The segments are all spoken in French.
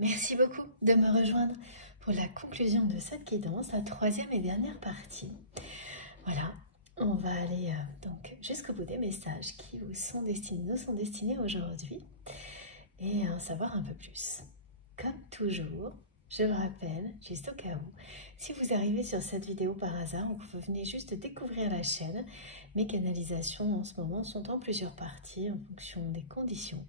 Merci beaucoup de me rejoindre pour la conclusion de cette guidance, la troisième et dernière partie. Voilà, on va aller donc jusqu'au bout des messages qui nous sont destinés aujourd'hui et en savoir un peu plus. Comme toujours, je le rappelle, juste au cas où, si vous arrivez sur cette vidéo par hasard ou que vous venez juste de découvrir la chaîne, mes canalisations en ce moment sont en plusieurs parties en fonction des conditions.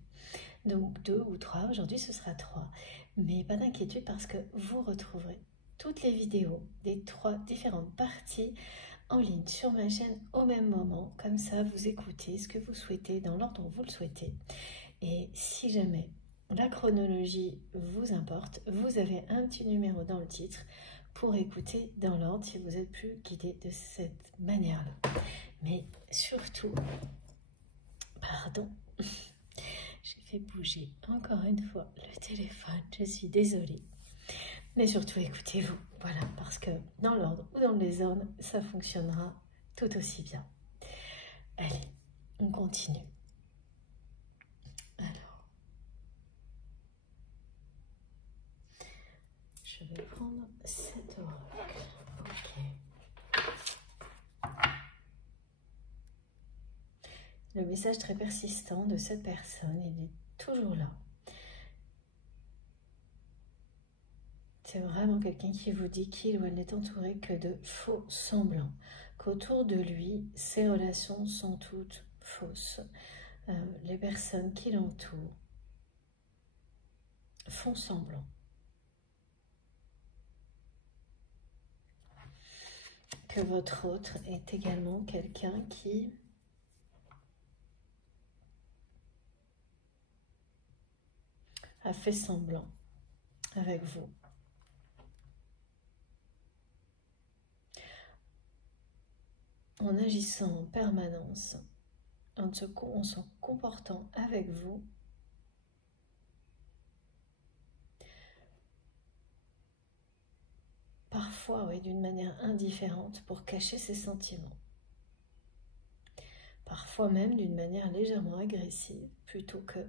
Donc 2 ou 3, aujourd'hui ce sera 3. Mais pas d'inquiétude parce que vous retrouverez toutes les vidéos des 3 différentes parties en ligne sur ma chaîne au même moment. Comme ça, vous écoutez ce que vous souhaitez dans l'ordre dont vous le souhaitez. Et si jamais la chronologie vous importe, vous avez un petit numéro dans le titre pour écouter dans l'ordre si vous êtes plus guidé de cette manière-là. Mais surtout, pardon, j'ai fait bouger encore une fois le téléphone, je suis désolée. Mais surtout écoutez-vous, voilà, parce que dans l'ordre ou dans le désordre, ça fonctionnera tout aussi bien. Allez, on continue. Alors, je vais prendre cet oracle. Ok. Le message très persistant de cette personne, il est toujours là. C'est vraiment quelqu'un qui vous dit qu'il ou elle n'est entouré que de faux semblants, qu'autour de lui, ses relations sont toutes fausses. Les personnes qui l'entourent font semblant. Que votre autre est également quelqu'un qui a fait semblant avec vous. En agissant en permanence, en se comportant avec vous, parfois oui, d'une manière indifférente pour cacher ses sentiments. Parfois même d'une manière légèrement agressive, plutôt que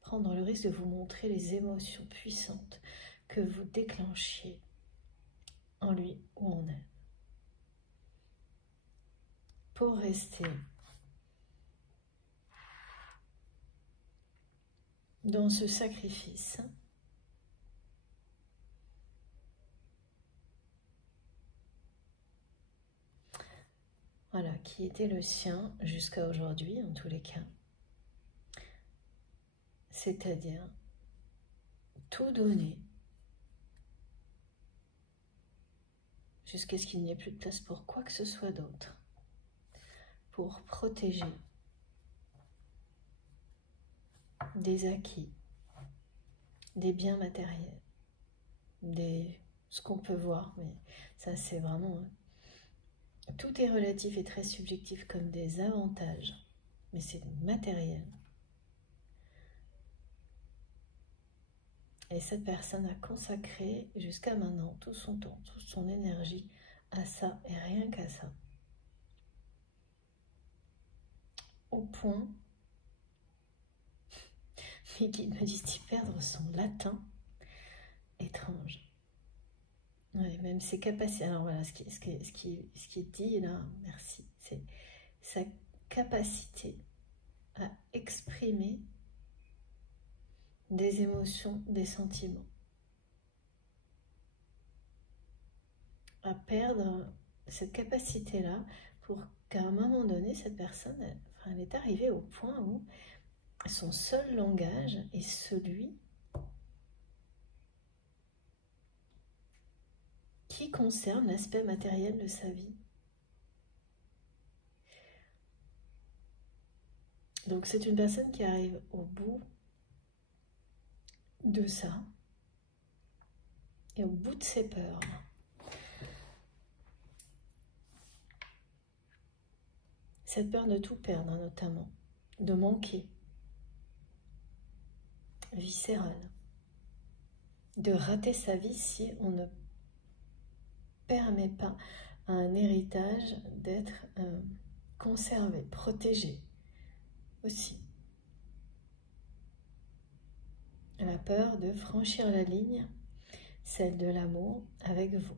prendre le risque de vous montrer les émotions puissantes que vous déclenchiez en lui ou en elle. Pour rester dans ce sacrifice, voilà, qui était le sien jusqu'à aujourd'hui en tous les cas, c'est-à-dire tout donner jusqu'à ce qu'il n'y ait plus de place pour quoi que ce soit d'autre, pour protéger des acquis, des biens matériels, ce qu'on peut voir, mais ça c'est vraiment... Tout est relatif et très subjectif comme des avantages, mais c'est matériel. Et cette personne a consacré jusqu'à maintenant tout son temps, toute son énergie à ça et rien qu'à ça. Au point, mais qu'il me dit d'y perdre son latin étrange. Ouais, même ses capacités. Alors voilà, ce qui dit là, merci, c'est sa capacité à exprimer des émotions, des sentiments. À perdre cette capacité-là pour qu'à un moment donné, cette personne, elle est arrivée au point où son seul langage est celui qui concerne l'aspect matériel de sa vie. Donc c'est une personne qui arrive au bout de ça et au bout de ses peurs. Cette peur de tout perdre, notamment, de manquer, viscérale, de rater sa vie si on ne permet pas à un héritage d'être conservé, protégé aussi. La a peur de franchir la ligne, celle de l'amour, avec vous.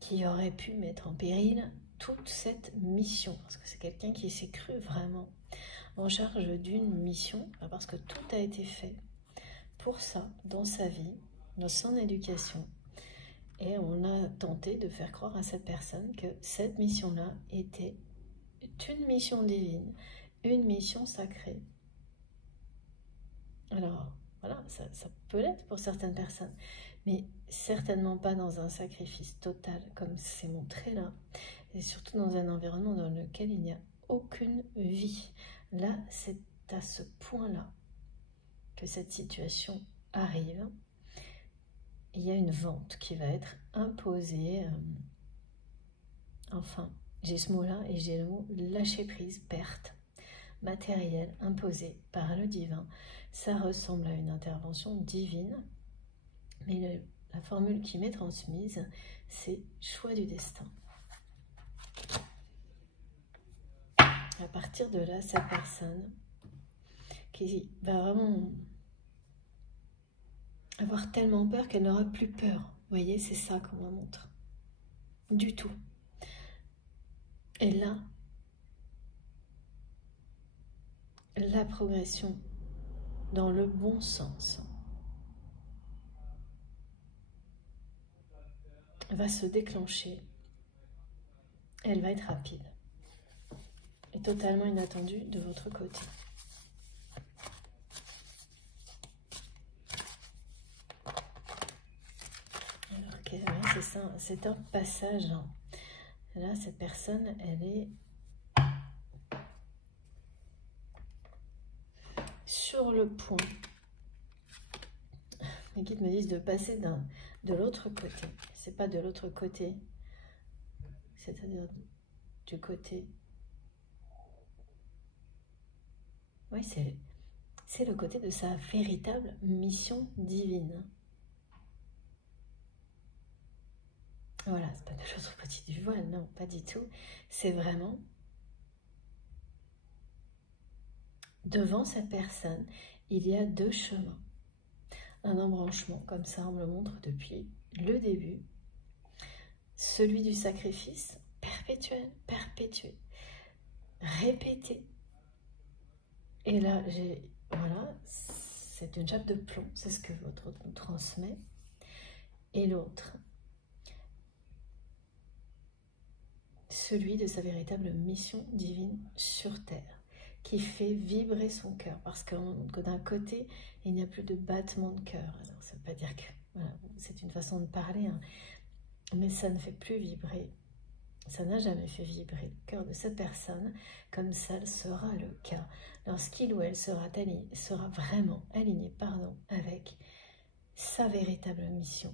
Qui aurait pu mettre en péril toute cette mission, parce que c'est quelqu'un qui s'est cru vraiment en charge d'une mission, parce que tout a été fait pour ça, dans sa vie, dans son éducation, et on a tenté de faire croire à cette personne que cette mission-là était une mission divine, une mission sacrée. Alors, voilà, ça peut l'être pour certaines personnes, mais certainement pas dans un sacrifice total, comme c'est montré là, et surtout dans un environnement dans lequel il n'y a aucune vie. Là, c'est à ce point-là que cette situation arrive. Il y a une vente qui va être imposée. Enfin, j'ai ce mot-là et j'ai le mot lâcher prise, perte matérielle imposée par le divin. Ça ressemble à une intervention divine, mais la formule qui m'est transmise, c'est choix du destin. À partir de là, cette personne qui va vraiment avoir tellement peur qu'elle n'aura plus peur. Vous voyez, c'est ça qu'on me montre. Du tout. Et là, la progression dans le bon sens va se déclencher. Elle va être rapide et totalement inattendue de votre côté. Alors, okay, oui, c'est ça, c'est un passage. Là, cette personne, elle est sur le point. Les guides me disent de passer de l'autre côté. C'est pas de l'autre côté, c'est-à-dire du côté. Oui, c'est le côté de sa véritable mission divine. Voilà, c'est pas de l'autre côté du voile, non, pas du tout. C'est vraiment devant cette personne, il y a deux chemins. Un embranchement, comme ça on me le montre depuis le début. Celui du sacrifice, perpétuel, perpétué, répété. Et là, voilà, c'est une chape de plomb, c'est ce que votre autre nous transmet. Et l'autre, celui de sa véritable mission divine sur Terre, qui fait vibrer son cœur. Parce que d'un côté, il n'y a plus de battement de cœur. Alors, ça ne veut pas dire que... Voilà, c'est une façon de parler, hein, mais ça ne fait plus vibrer. Ça n'a jamais fait vibrer le cœur de cette personne, comme ça sera le cas lorsqu'il ou elle sera vraiment aligné avec sa véritable mission.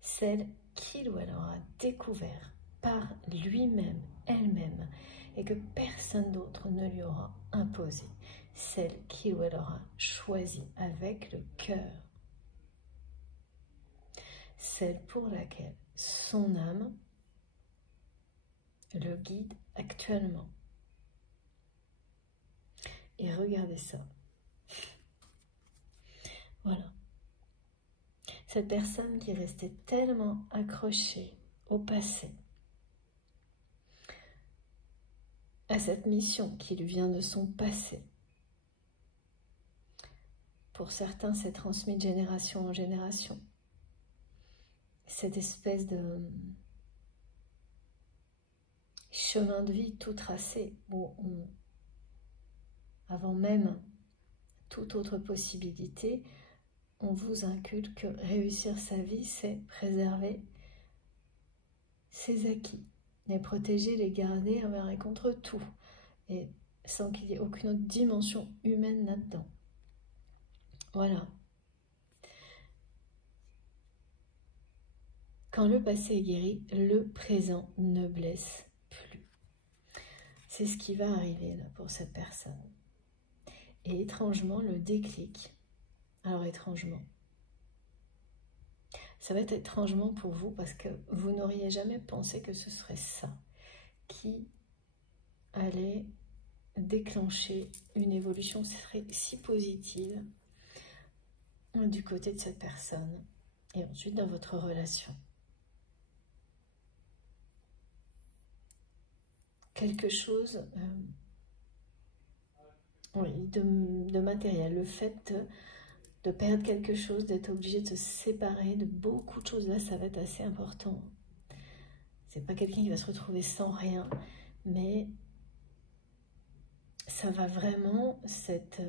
Celle qu'il ou elle aura découvert par lui-même, elle-même, et que personne d'autre ne lui aura imposé. Celle qu'il ou elle aura choisie avec le cœur. Celle pour laquelle son âme le guide actuellement. Et regardez ça. Voilà. Cette personne qui restait tellement accrochée au passé, à cette mission qui lui vient de son passé. Pour certains, c'est transmis de génération en génération. Cette espèce de chemin de vie tout tracé où avant même toute autre possibilité, on vous inculque que réussir sa vie, c'est préserver ses acquis, les protéger, les garder envers et contre tout, et sans qu'il y ait aucune autre dimension humaine là-dedans. Voilà. Quand le passé est guéri, le présent ne blesse plus. C'est ce qui va arriver là pour cette personne. Et étrangement, le déclic, alors étrangement, ça va être étrangement pour vous parce que vous n'auriez jamais pensé que ce serait ça qui allait déclencher une évolution serait si positive du côté de cette personne et ensuite dans votre relation. Quelque chose oui, de matériel, le fait de perdre quelque chose, d'être obligé de se séparer de beaucoup de choses, là ça va être assez important. C'est pas quelqu'un qui va se retrouver sans rien, mais ça va vraiment, cette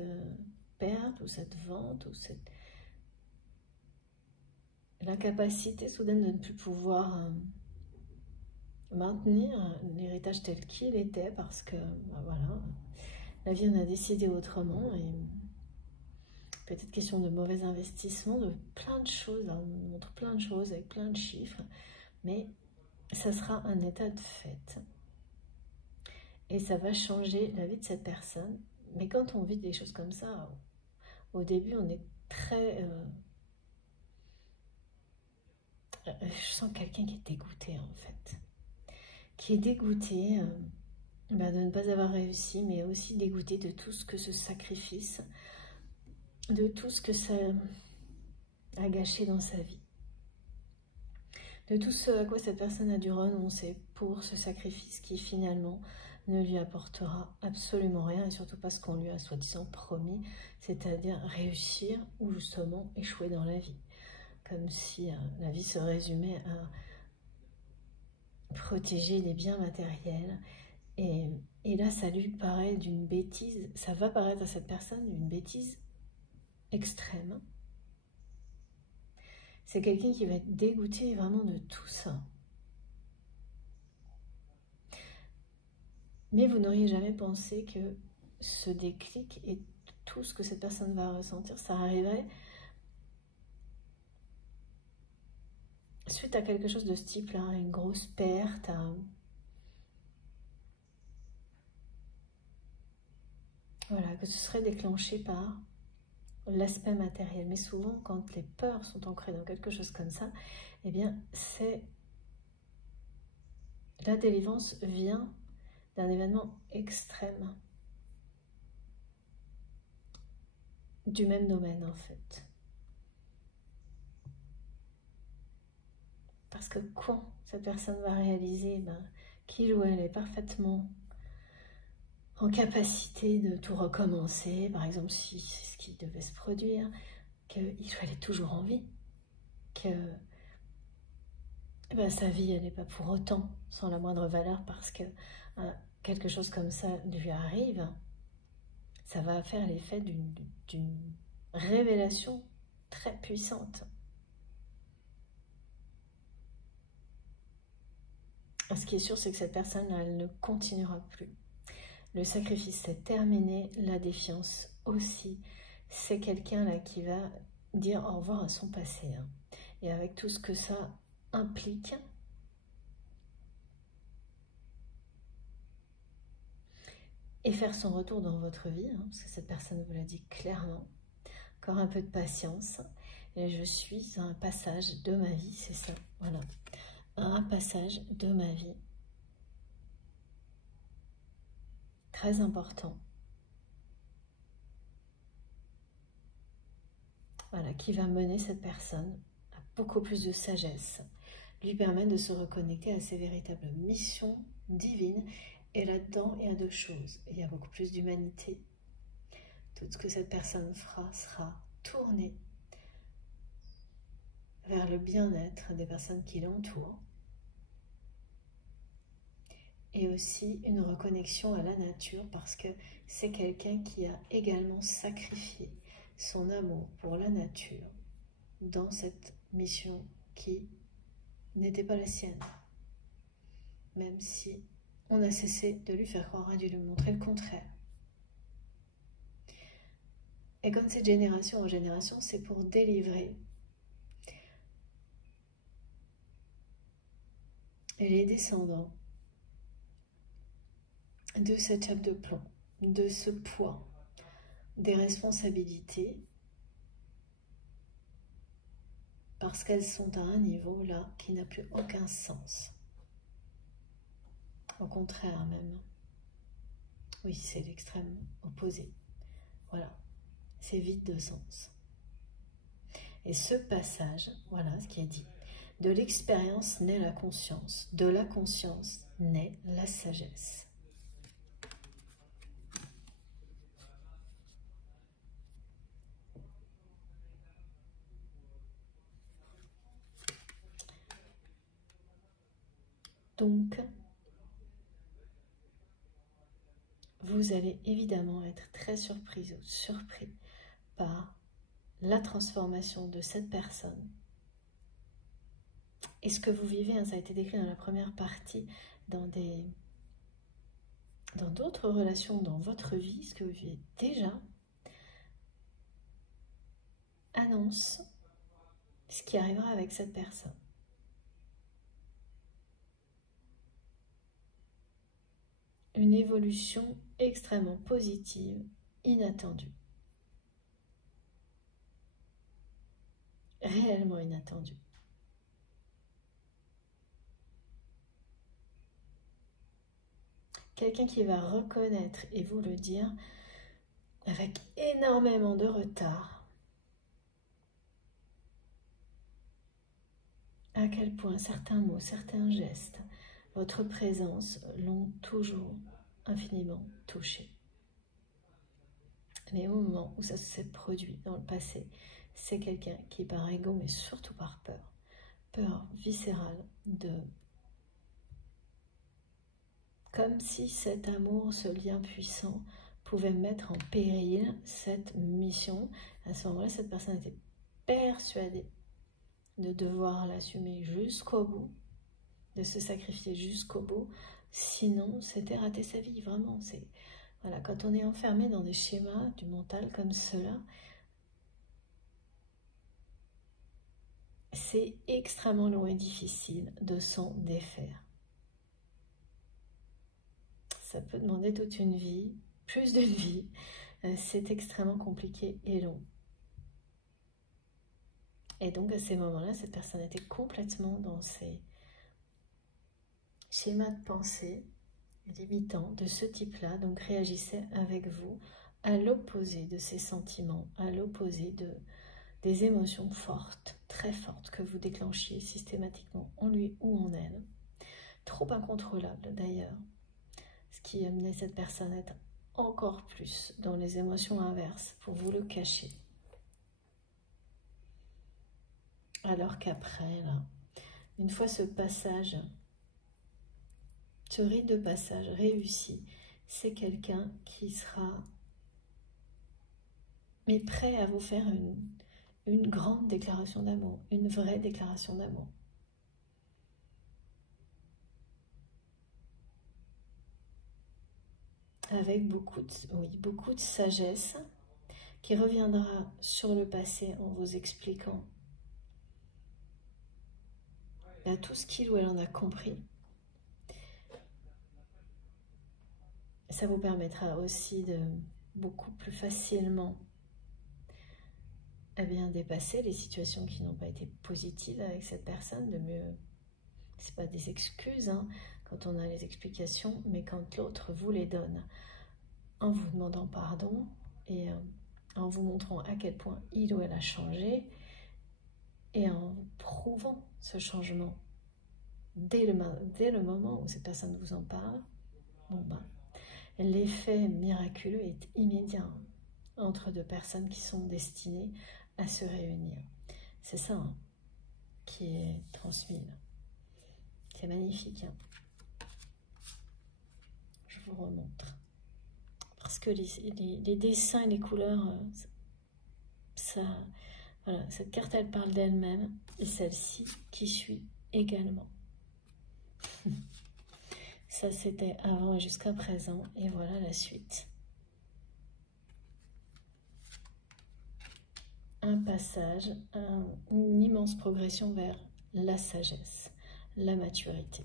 perte ou cette vente ou l'incapacité soudaine de ne plus pouvoir maintenir l'héritage tel qu'il était parce que bah voilà, la vie en a décidé autrement et peut-être question de mauvais investissement, de plein de choses, on nous montre plein de choses avec plein de chiffres, mais ça sera un état de fait et ça va changer la vie de cette personne. Mais quand on vit des choses comme ça, au début on est très... je sens quelqu'un qui est dégoûté en fait, qui est dégoûté de ne pas avoir réussi, mais aussi dégoûté de tout ce que ce sacrifice, de tout ce que ça a gâché dans sa vie, de tout ce à quoi cette personne a dû renoncer pour ce sacrifice qui finalement ne lui apportera absolument rien, et surtout pas ce qu'on lui a soi-disant promis, c'est-à-dire réussir ou justement échouer dans la vie. Comme si la vie se résumait à protéger les biens matériels. Et là, ça lui paraît d'une bêtise, ça va paraître à cette personne d'une bêtise extrême. C'est quelqu'un qui va être dégoûté vraiment de tout ça. Mais vous n'auriez jamais pensé que ce déclic et tout ce que cette personne va ressentir, ça arriverait suite à quelque chose de ce type-là, une grosse perte, voilà, que ce serait déclenché par l'aspect matériel. Mais souvent, quand les peurs sont ancrées dans quelque chose comme ça, eh bien, la délivrance vient d'un événement extrême du même domaine en fait. Parce que quand cette personne va réaliser qu'il ou elle est parfaitement en capacité de tout recommencer, par exemple si c'est ce qui devait se produire, qu'il ou elle est toujours en vie, que sa vie elle n'est pas pour autant sans la moindre valeur parce que quelque chose comme ça lui arrive, ça va faire l'effet d'une révélation très puissante. Ce qui est sûr, c'est que cette personne, elle ne continuera plus. Le sacrifice, c'est terminé. La défiance aussi. C'est quelqu'un là qui va dire au revoir à son passé. Et avec tout ce que ça implique. Et faire son retour dans votre vie, parce que cette personne vous l'a dit clairement. Encore un peu de patience. Et je suis à un passage de ma vie, c'est ça, voilà. Un passage de ma vie. Très important. Voilà, qui va mener cette personne à beaucoup plus de sagesse, lui permettre de se reconnecter à ses véritables missions divines. Et là-dedans, il y a deux choses. Il y a beaucoup plus d'humanité. Tout ce que cette personne fera sera tourné vers le bien-être des personnes qui l'entourent. Et aussi une reconnexion à la nature parce que c'est quelqu'un qui a également sacrifié son amour pour la nature dans cette mission qui n'était pas la sienne. Même si on a cessé de lui faire croire, a dû lui montrer le contraire. Et comme c'est de génération en génération, c'est pour délivrer les descendants de cette chape de plomb, de ce poids, des responsabilités, parce qu'elles sont à un niveau là qui n'a plus aucun sens. Au contraire même. Oui, c'est l'extrême opposé. Voilà, c'est vide de sens. Et ce passage, voilà ce qui est dit. De l'expérience naît la conscience, de la conscience naît la sagesse. Donc, vous allez évidemment être très surprise ou surpris par la transformation de cette personne. Et ce que vous vivez, hein, ça a été décrit dans la première partie, dans d'autres relations dans votre vie, ce que vous vivez déjà, annonce ce qui arrivera avec cette personne. Une évolution extrêmement positive, inattendue. Réellement inattendue. Quelqu'un qui va reconnaître et vous le dire avec énormément de retard à quel point certains mots, certains gestes, votre présence l'ont toujours infiniment touché. Mais au moment où ça s'est produit dans le passé, c'est quelqu'un qui par ego, mais surtout par peur viscérale comme si cet amour, ce lien puissant pouvait mettre en péril cette mission. À ce moment-là, cette personne était persuadée de devoir l'assumer jusqu'au bout, de se sacrifier jusqu'au bout, sinon c'était rater sa vie, vraiment. Voilà, quand on est enfermé dans des schémas du mental comme cela, c'est extrêmement long et difficile de s'en défaire. Ça peut demander toute une vie, plus d'une vie, c'est extrêmement compliqué et long. Et donc à ces moments-là, cette personne était complètement dans ces schémas de pensée limitants de ce type-là, donc réagissait avec vous à l'opposé de ces sentiments, à l'opposé des émotions fortes, très fortes, que vous déclenchiez systématiquement en lui ou en elle. Trop incontrôlable d'ailleurs, ce qui amenait cette personne à être encore plus dans les émotions inverses pour vous le cacher. Alors qu'après, là, une fois ce passage, ce rite de passage réussi, c'est quelqu'un qui sera prêt à vous faire une grande déclaration d'amour, une vraie déclaration d'amour. Avec beaucoup de sagesse qui reviendra sur le passé en vous expliquant tout ce qu'il ou elle en a compris. Ça vous permettra aussi de beaucoup plus facilement dépasser les situations qui n'ont pas été positives avec cette personne, de mieux. C'est pas des excuses hein, quand on a les explications, mais quand l'autre vous les donne en vous demandant pardon et en vous montrant à quel point il ou elle a changé et en prouvant ce changement dès le moment où cette personne vous en parle, l'effet miraculeux est immédiat entre deux personnes qui sont destinées à se réunir. C'est ça hein, qui est transmis là. C'est magnifique. Hein. Je vous remontre. Parce que les dessins et les couleurs, voilà, cette carte, elle parle d'elle-même. Et celle-ci qui suit également. Ça, c'était avant et jusqu'à présent. Et voilà la suite. Un passage, une immense progression vers la sagesse, la maturité.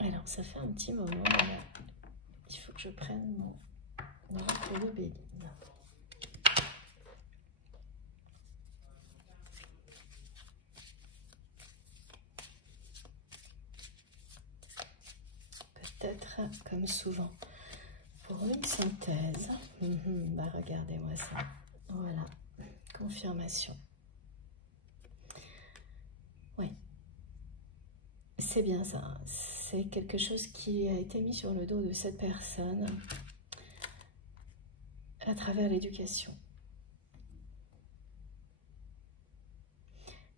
Alors, ça fait un petit moment, là, il faut que je prenne mon oracle de Béline. Peut-être prêt comme souvent pour une synthèse. Bah regardez-moi ça. Voilà, confirmation. Oui, c'est bien ça. C'est quelque chose qui a été mis sur le dos de cette personne à travers l'éducation.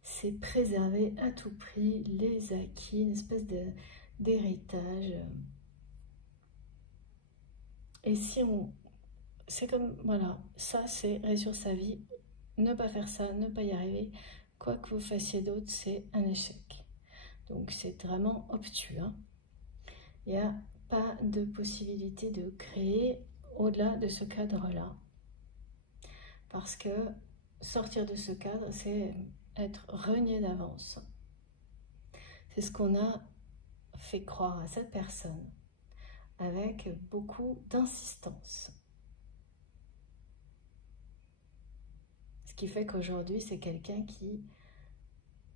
C'est préserver à tout prix les acquis, une espèce d'héritage. Et si on... C'est comme, voilà, ça c'est réussir sa vie, ne pas faire ça, ne pas y arriver, quoi que vous fassiez d'autre, c'est un échec. Donc c'est vraiment obtus. Hein. Il n'y a pas de possibilité de créer au-delà de ce cadre-là. Parce que sortir de ce cadre, c'est être renié d'avance. C'est ce qu'on a fait croire à cette personne avec beaucoup d'insistance. Ce qui fait qu'aujourd'hui, c'est quelqu'un qui,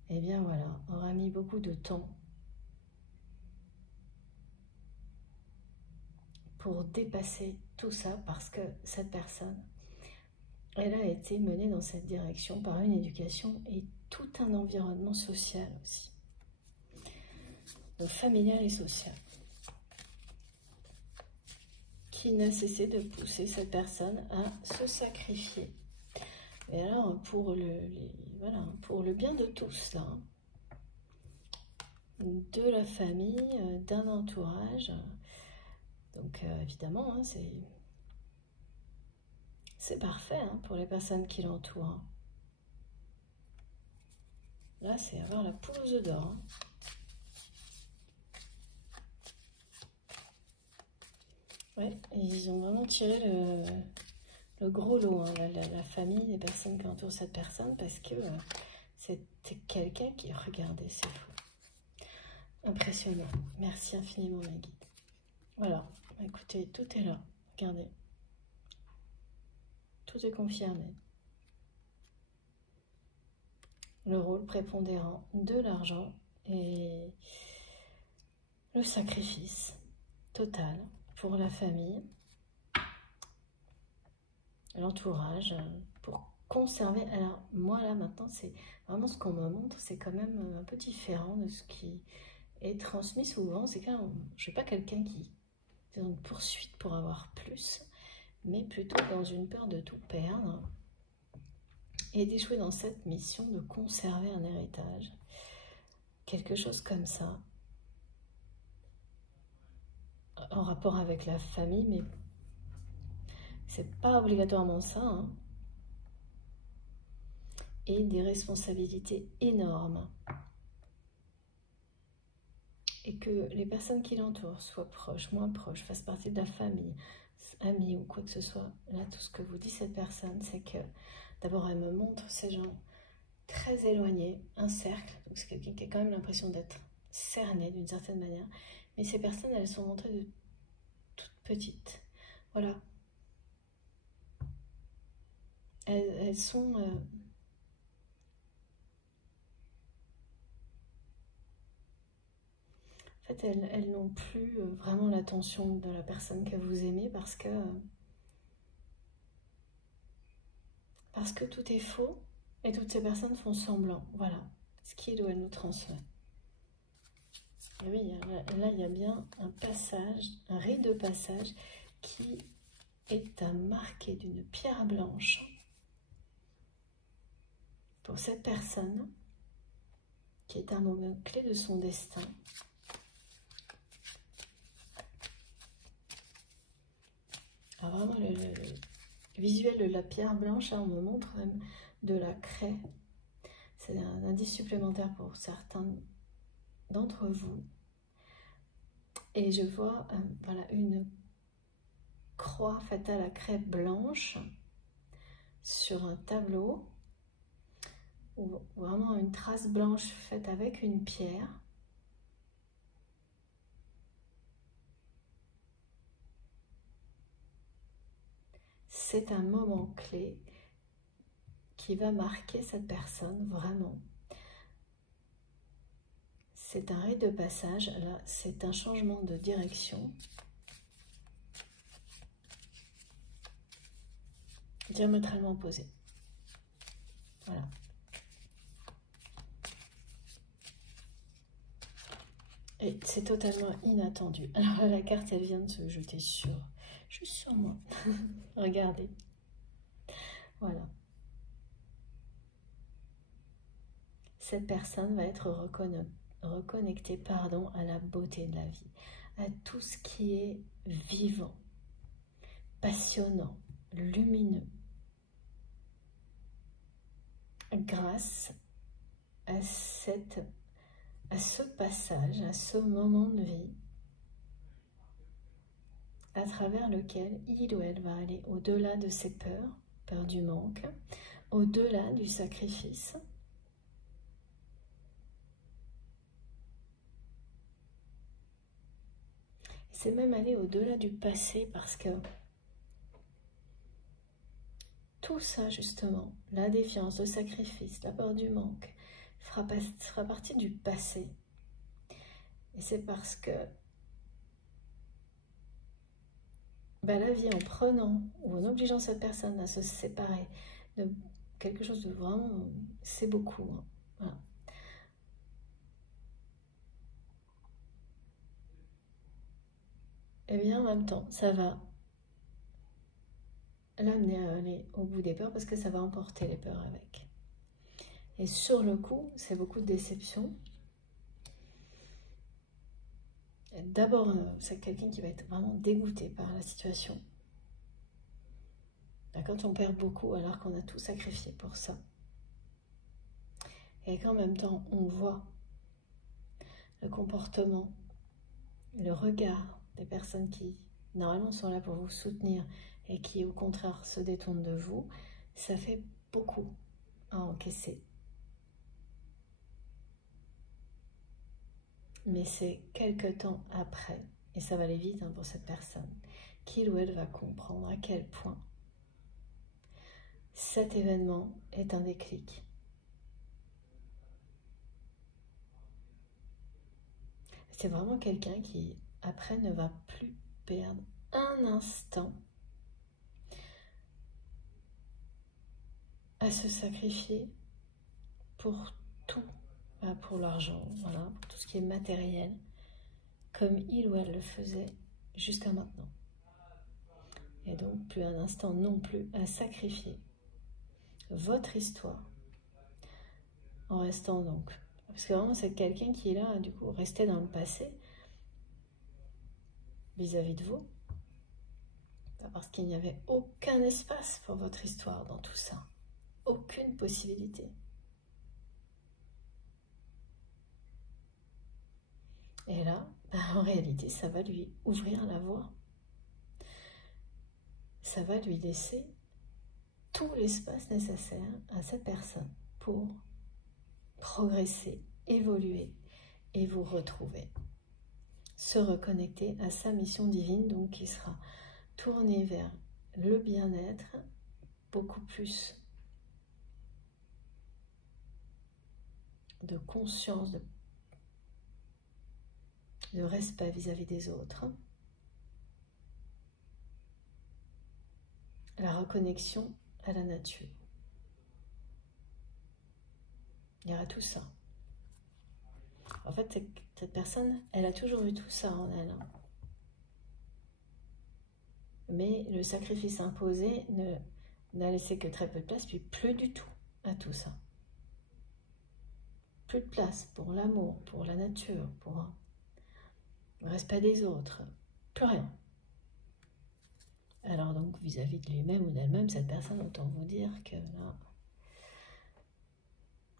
eh bien voilà, aura mis beaucoup de temps pour dépasser tout ça parce que cette personne, elle a été menée dans cette direction par une éducation et tout un environnement social aussi. Donc familial et social. Qui n'a cessé de pousser cette personne à se sacrifier. Et alors, pour le bien de tous, là, de la famille, d'un entourage, donc évidemment, hein, c'est parfait hein, pour les personnes qui l'entourent. Hein. Là, c'est avoir la poule aux œufs d'or. Hein. Ouais, ils ont vraiment tiré le gros lot, hein, la famille, les personnes qui entourent cette personne, parce que c'était quelqu'un qui regardait, c'est fou. Impressionnant. Merci infiniment, mes guides. Voilà, écoutez, tout est là. Regardez. Tout est confirmé. Le rôle prépondérant de l'argent et le sacrifice total pour la famille, l'entourage, pour conserver. Alors moi là maintenant, c'est vraiment ce qu'on me montre, c'est quand même un peu différent de ce qui est transmis souvent. C'est que je ne suis pas quelqu'un qui est dans une poursuite pour avoir plus, mais plutôt dans une peur de tout perdre et d'échouer dans cette mission de conserver un héritage. Quelque chose comme ça, en rapport avec la famille, mais c'est pas obligatoirement ça, hein. Et des responsabilités énormes. Et que les personnes qui l'entourent, soient proches, moins proches, fassent partie de la famille, amis ou quoi que ce soit, là, tout ce que vous dit cette personne, c'est que d'abord, elle me montre ces gens très éloignés, un cercle, donc c'est quelqu'un qui a quand même l'impression d'être cerné d'une certaine manière, mais ces personnes, elles sont montrées de toutes petites. Voilà. Elles sont... En fait, elles n'ont plus vraiment l'attention de la personne que vous aimez parce que tout est faux et toutes ces personnes font semblant. Voilà ce qu'il ou elle nous transmet. Et oui, là, il y a bien un passage, un rite de passage qui est à marquer d'une pierre blanche pour cette personne qui est un moment clé de son destin. Alors vraiment, le visuel de la pierre blanche, on me montre même de la craie. C'est un indice supplémentaire pour certains d'entre vous. Et je vois voilà, une croix faite à la craie blanche sur un tableau, ou vraiment une trace blanche faite avec une pierre. C'est un moment clé qui va marquer cette personne vraiment. C'est un rite de passage. Là, c'est un changement de direction. Diamétralement opposé. Voilà. Et c'est totalement inattendu. Alors là, la carte, elle vient de se jeter juste sur moi. Regardez. Voilà. Cette personne va être reconnectée, pardon, à la beauté de la vie, à tout ce qui est vivant, passionnant, lumineux. Grâce à ce passage, à ce moment de vie, à travers lequel il ou elle va aller au-delà de ses peurs, peur du manque, au-delà du sacrifice, c'est même aller au-delà du passé parce que tout ça justement, la défiance, le sacrifice, la peur du manque, fera partie du passé. Et c'est parce que la vie, en prenant ou en obligeant cette personne à se séparer de quelque chose de vraiment, c'est beaucoup. Hein. Voilà. Et bien en même temps, ça va l'amener à aller au bout des peurs parce que ça va emporter les peurs avec. Et sur le coup, c'est beaucoup de déception. D'abord, c'est quelqu'un qui va être vraiment dégoûté par la situation. Quand on perd beaucoup alors qu'on a tout sacrifié pour ça. Et qu'en même temps, on voit le comportement, le regard des personnes qui, normalement, sont là pour vous soutenir et qui, au contraire, se détournent de vous, ça fait beaucoup à encaisser. Mais c'est quelques temps après, et ça va aller vite pour cette personne, qu'il ou elle va comprendre à quel point cet événement est un déclic. C'est vraiment quelqu'un qui, après, ne va plus perdre un instant à se sacrifier pour tout, pour l'argent, voilà, pour tout ce qui est matériel, comme il ou elle le faisait jusqu'à maintenant. Et donc, plus un instant non plus à sacrifier votre histoire en restant donc... Parce que vraiment, c'est quelqu'un qui est là, du coup, resté dans le passé vis-à-vis de vous. Parce qu'il n'y avait aucun espace pour votre histoire dans tout ça. Aucune possibilité. Et là, en réalité, ça va lui ouvrir la voie. Ça va lui laisser tout l'espace nécessaire à cette personne pour progresser, évoluer et vous retrouver. Se reconnecter à sa mission divine, donc qui sera tournée vers le bien-être, beaucoup plus de conscience, de respect vis-à-vis des autres, la reconnexion à la nature. Il y aura tout ça. En fait, cette personne, elle a toujours eu tout ça en elle. Mais le sacrifice imposé n'a laissé que très peu de place, puis plus du tout à tout ça. Plus de place pour l'amour, pour la nature, pour le respect des autres. Plus rien. Alors donc, vis-à-vis de lui-même ou d'elle-même, cette personne, autant vous dire que là...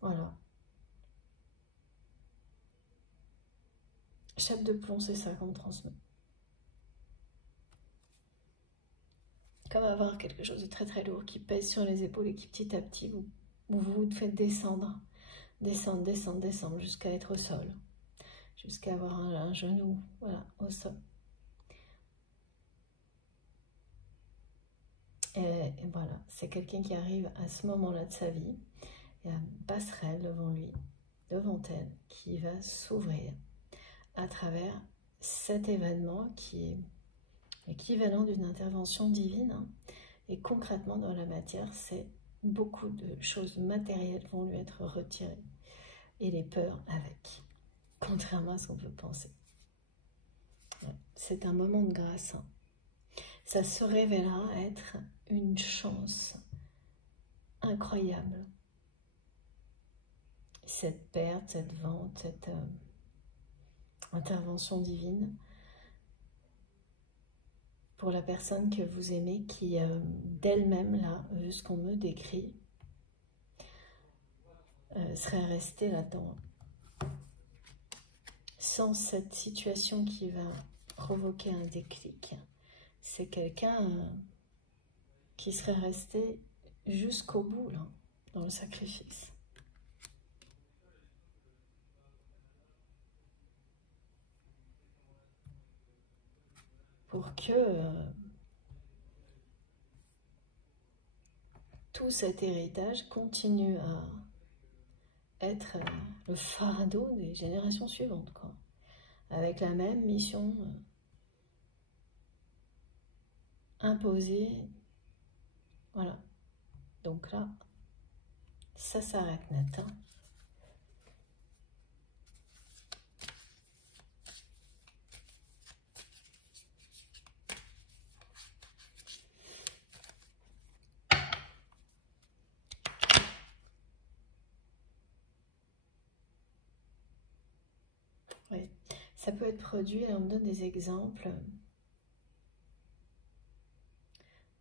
Voilà. Chape de plomb, c'est ça qu'on transmet. Comme avoir quelque chose de très très lourd qui pèse sur les épaules et qui petit à petit vous faites descendre, descendre, descendre, descendre jusqu'à être au sol, jusqu'à avoir un genou, voilà, au sol. Et voilà, c'est quelqu'un qui arrive à ce moment-là de sa vie, il y a une passerelle devant lui, devant elle qui va s'ouvrir à travers cet événement qui est équivalent d'une intervention divine. Et concrètement, dans la matière, c'est beaucoup de choses matérielles vont lui être retirées. Et les peurs avec, contrairement à ce qu'on peut penser. C'est un moment de grâce. Ça se révélera être une chance incroyable. Cette perte, cette vente, cette intervention divine pour la personne que vous aimez qui, d'elle-même, là, vu ce qu'on me décrit, serait restée là-dedans. Sans cette situation qui va provoquer un déclic, c'est quelqu'un qui serait resté jusqu'au bout, là, dans le sacrifice. Pour que tout cet héritage continue à être le fardeau des générations suivantes, quoi. Avec la même mission imposée. Voilà. Donc là, ça s'arrête net. Hein. Oui. Ça peut être produit, on me donne des exemples.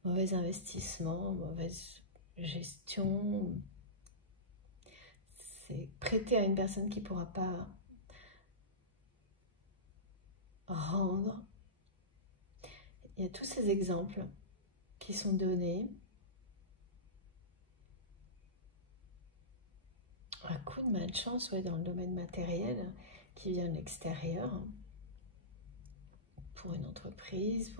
Mauvais investissement, mauvaise gestion. C'est prêter à une personne qui ne pourra pas rendre. Il y a tous ces exemples qui sont donnés. Un coup de malchance, ouais, dans le domaine matériel qui vient de l'extérieur pour une entreprise,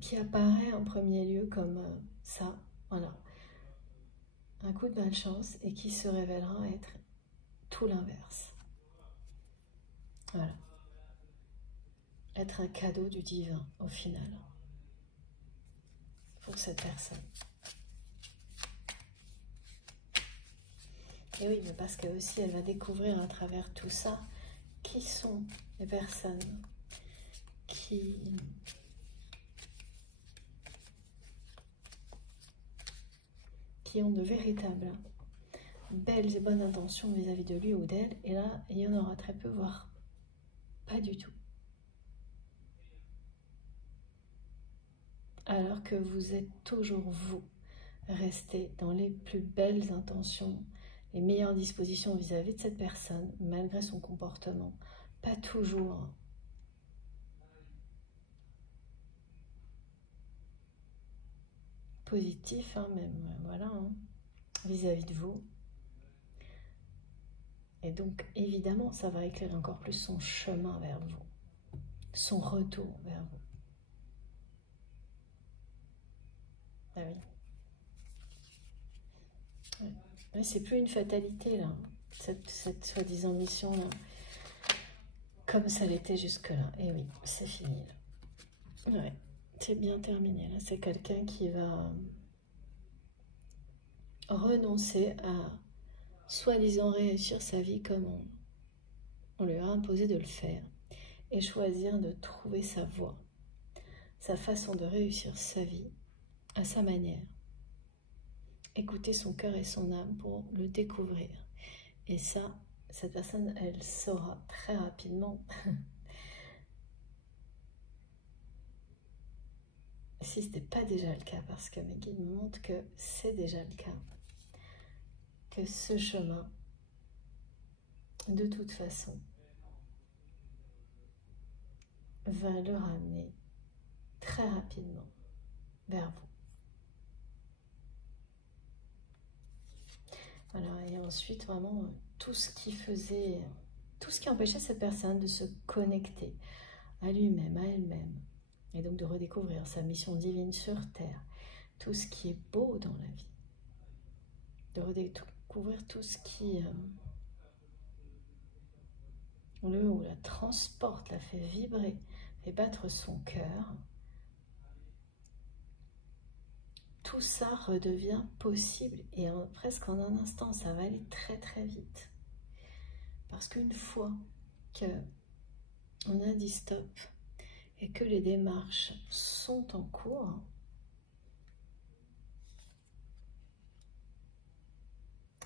qui apparaît en premier lieu comme ça, voilà, un coup de malchance et qui se révélera être tout l'inverse. Voilà. Être un cadeau du divin au final pour cette personne. Et oui, mais parce que aussi elle va découvrir à travers tout ça qui sont les personnes qui ont de véritables belles et bonnes intentions vis-à-vis de lui ou d'elle, et là, il y en aura très peu, voire pas du tout. Alors que vous êtes toujours vous, restez dans les plus belles intentions, les meilleures dispositions vis-à-vis de cette personne, malgré son comportement, pas toujours positif, hein, même, voilà, hein, vis-à-vis de vous. Et donc, évidemment, ça va éclairer encore plus son chemin vers vous, son retour vers vous. Ah oui. Ouais. Ouais, c'est plus une fatalité, là, cette soi-disant mission-là, comme ça l'était jusque-là. Et oui, c'est fini, là. Ouais, c'est bien terminé, là. C'est quelqu'un qui va renoncer à soi-disant réussir sa vie comme on lui a imposé de le faire et choisir de trouver sa voie, sa façon de réussir sa vie à sa manière. Écouter son cœur et son âme pour le découvrir. Et ça, cette personne, elle saura très rapidement si ce n'est pas déjà le cas, parce que mes guides me montrent que c'est déjà le cas. Que ce chemin, de toute façon, va le ramener très rapidement vers vous. Voilà, et ensuite, vraiment, tout ce qui empêchait cette personne de se connecter à lui-même, à elle-même, et donc de redécouvrir sa mission divine sur Terre, tout ce qui est beau dans la vie, de redécouvrir tout ce qui le ou la transporte, la fait vibrer, fait battre son cœur. Tout ça redevient possible et presque en un instant, ça va aller très très vite. Parce qu'une fois qu'on a dit stop et que les démarches sont en cours,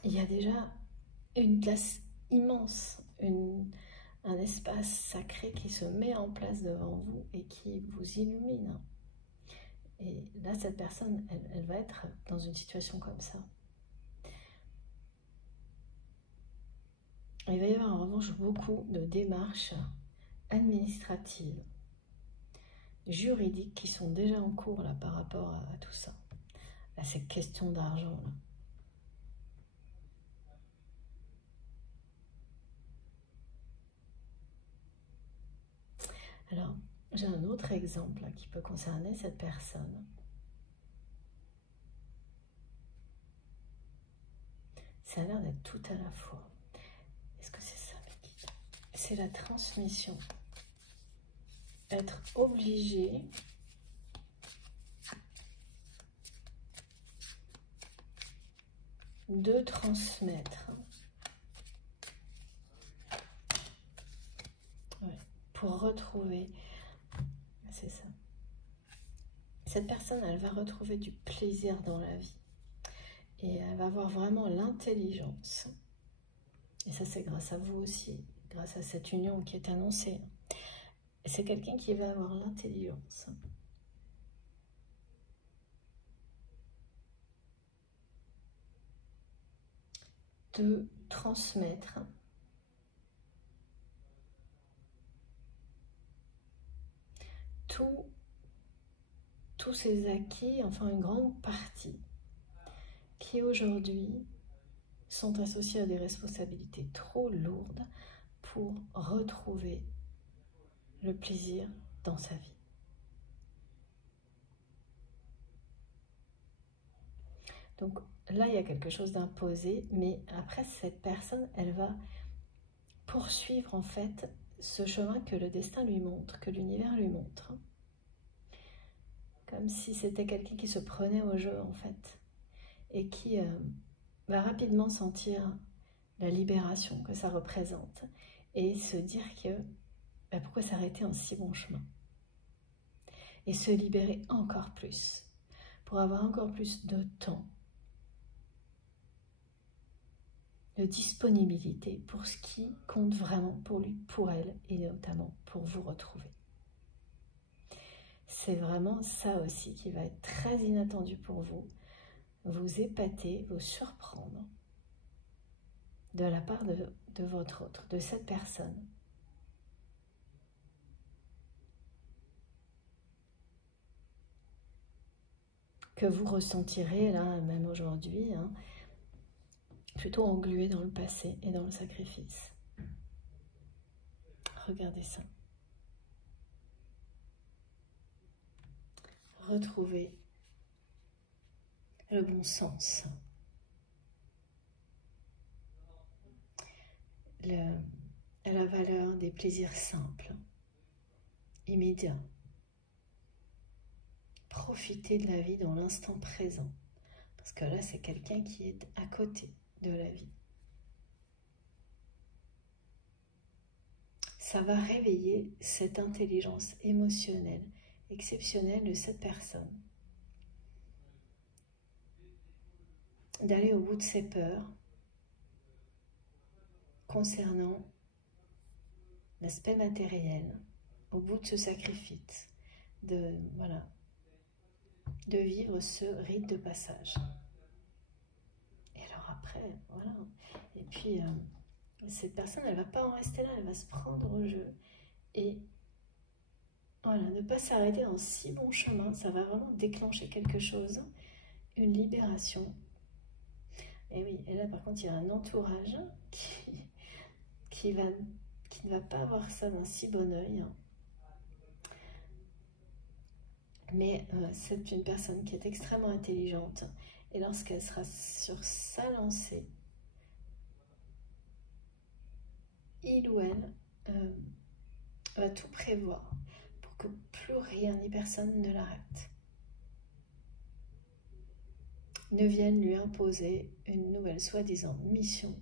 il y a déjà une place immense, un espace sacré qui se met en place devant vous et qui vous illumine. Et là, cette personne, elle va être dans une situation comme ça. Il va y avoir en revanche beaucoup de démarches administratives, juridiques qui sont déjà en cours là par rapport à tout ça, à ces questions d'argent là. Alors, j'ai un autre exemple là, qui peut concerner cette personne. Ça a l'air d'être tout à la fois. Est-ce que c'est ça, Miki? C'est la transmission. Être obligé de transmettre. Ouais, pour retrouver. C'est ça. Cette personne, elle va retrouver du plaisir dans la vie. Et elle va avoir vraiment l'intelligence. Et ça, c'est grâce à vous aussi, grâce à cette union qui est annoncée. Et c'est quelqu'un qui va avoir l'intelligence de transmettre tous ces acquis, enfin une grande partie, qui aujourd'hui sont associés à des responsabilités trop lourdes pour retrouver le plaisir dans sa vie. Donc là, il y a quelque chose d'imposé, mais après, cette personne, elle va poursuivre en fait ce chemin que le destin lui montre, que l'univers lui montre. Comme si c'était quelqu'un qui se prenait au jeu en fait, et qui va rapidement sentir la libération que ça représente, et se dire que pourquoi s'arrêter en si bon chemin, et se libérer encore plus, pour avoir encore plus de temps, de disponibilité pour ce qui compte vraiment pour lui, pour elle, et notamment pour vous retrouver. C'est vraiment ça aussi qui va être très inattendu pour vous épater, vous surprendre de la part de votre autre, de cette personne. Que vous ressentirez là, même aujourd'hui, hein, plutôt englué dans le passé et dans le sacrifice. Regardez ça. Retrouvez le bon sens. La valeur des plaisirs simples, immédiats. Profitez de la vie dans l'instant présent. Parce que là, c'est quelqu'un qui est à côté de la vie. Ça va réveiller cette intelligence émotionnelle exceptionnelle de cette personne. D'aller au bout de ses peurs concernant l'aspect matériel, au bout de ce sacrifice, de vivre ce rite de passage. Et alors après, voilà. Et puis, cette personne, elle ne va pas en rester là, elle va se prendre au jeu. Et voilà, ne pas s'arrêter dans si bon chemin, ça va vraiment déclencher quelque chose, une libération. Et oui, et là par contre, il y a un entourage qui ne va pas avoir ça d'un si bon œil. Mais c'est une personne qui est extrêmement intelligente Et lorsqu'elle sera sur sa lancée, il ou elle va tout prévoir pour que plus rien ni personne ne l'arrête, ne vienne lui imposer une nouvelle soi-disant mission,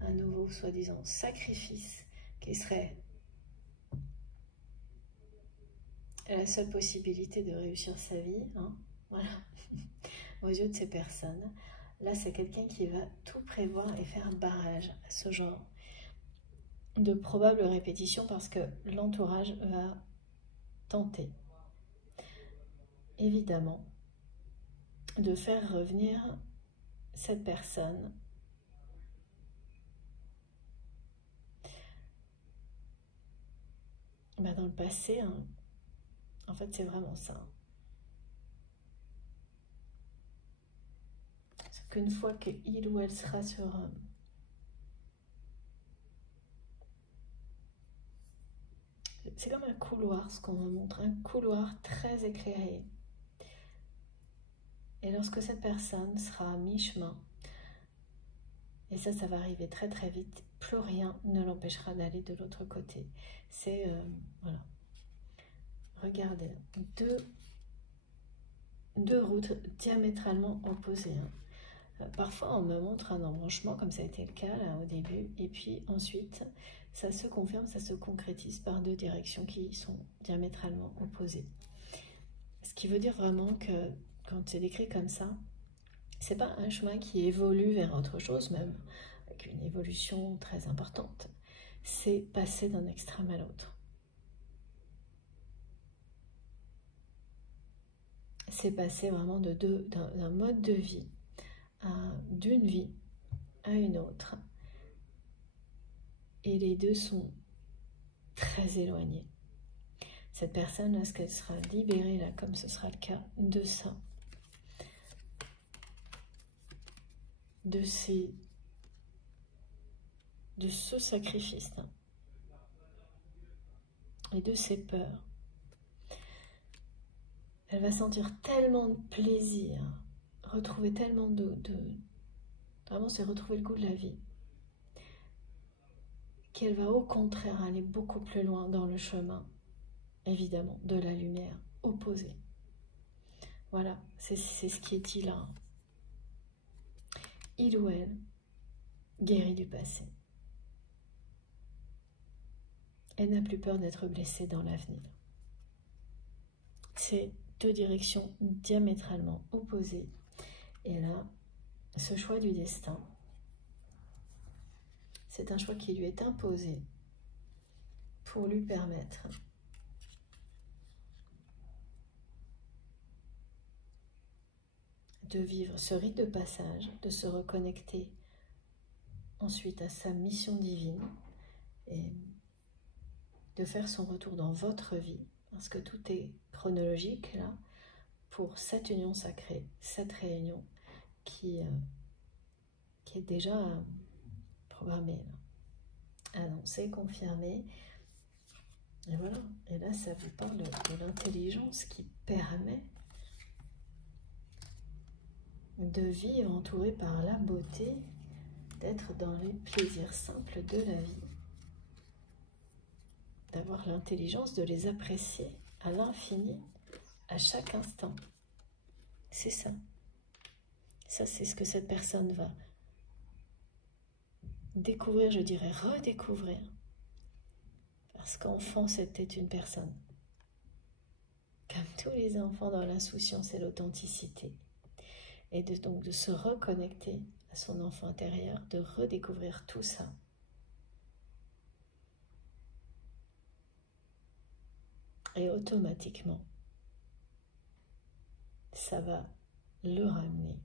un nouveau soi-disant sacrifice qui serait la seule possibilité de réussir sa vie, hein, voilà, aux yeux de ces personnes. Là, c'est quelqu'un qui va tout prévoir et faire barrage à ce genre de probable répétition parce que l'entourage va tenter, évidemment, de faire revenir cette personne dans le passé, hein. En fait, c'est vraiment ça. Parce qu'une fois qu'il ou elle sera sur c'est comme un couloir, ce qu'on me montre, un couloir très éclairé. Et lorsque cette personne sera à mi-chemin, et ça va arriver très très vite, plus rien ne l'empêchera d'aller de l'autre côté. C'est, voilà. Regardez, deux routes diamétralement opposées. Hein. Parfois, on me montre un embranchement, comme ça a été le cas là, au début, et puis ensuite, ça se confirme, ça se concrétise par deux directions qui sont diamétralement opposées. Ce qui veut dire vraiment que, quand c'est décrit comme ça, c'est pas un chemin qui évolue vers autre chose, même avec une évolution très importante. C'est passer d'un extrême à l'autre. C'est passer vraiment d'un mode de vie, d'une vie à une autre. Et les deux sont très éloignés. Cette personne, lorsqu'elle sera libérée, là, comme ce sera le cas, de ça, de ce sacrifice, hein, et de ces peurs, elle va sentir tellement de plaisir, retrouver tellement vraiment, c'est retrouver le goût de la vie, qu'elle va au contraire aller beaucoup plus loin dans le chemin, évidemment, de la lumière opposée. Voilà, c'est ce qui est dit là. Il ou elle guérit du passé. Elle n'a plus peur d'être blessée dans l'avenir. C'est deux directions diamétralement opposées. Et là, ce choix du destin, c'est un choix qui lui est imposé pour lui permettre de vivre ce rite de passage, de se reconnecter ensuite à sa mission divine et de faire son retour dans votre vie, parce que tout est chronologique là, pour cette union sacrée, cette réunion qui est déjà programmée, annoncée, confirmée. Et voilà, et là ça vous parle de l'intelligence qui permet de vivre entouré par la beauté, d'être dans les plaisirs simples de la vie, d'avoir l'intelligence de les apprécier à l'infini, à chaque instant. C'est ça. Ça, c'est ce que cette personne va découvrir, je dirais redécouvrir. Parce qu'enfant, c'était une personne. Comme tous les enfants dans l'insouciance et l'authenticité. Et donc de se reconnecter à son enfant intérieur, de redécouvrir tout ça. Et automatiquement, ça va le ramener.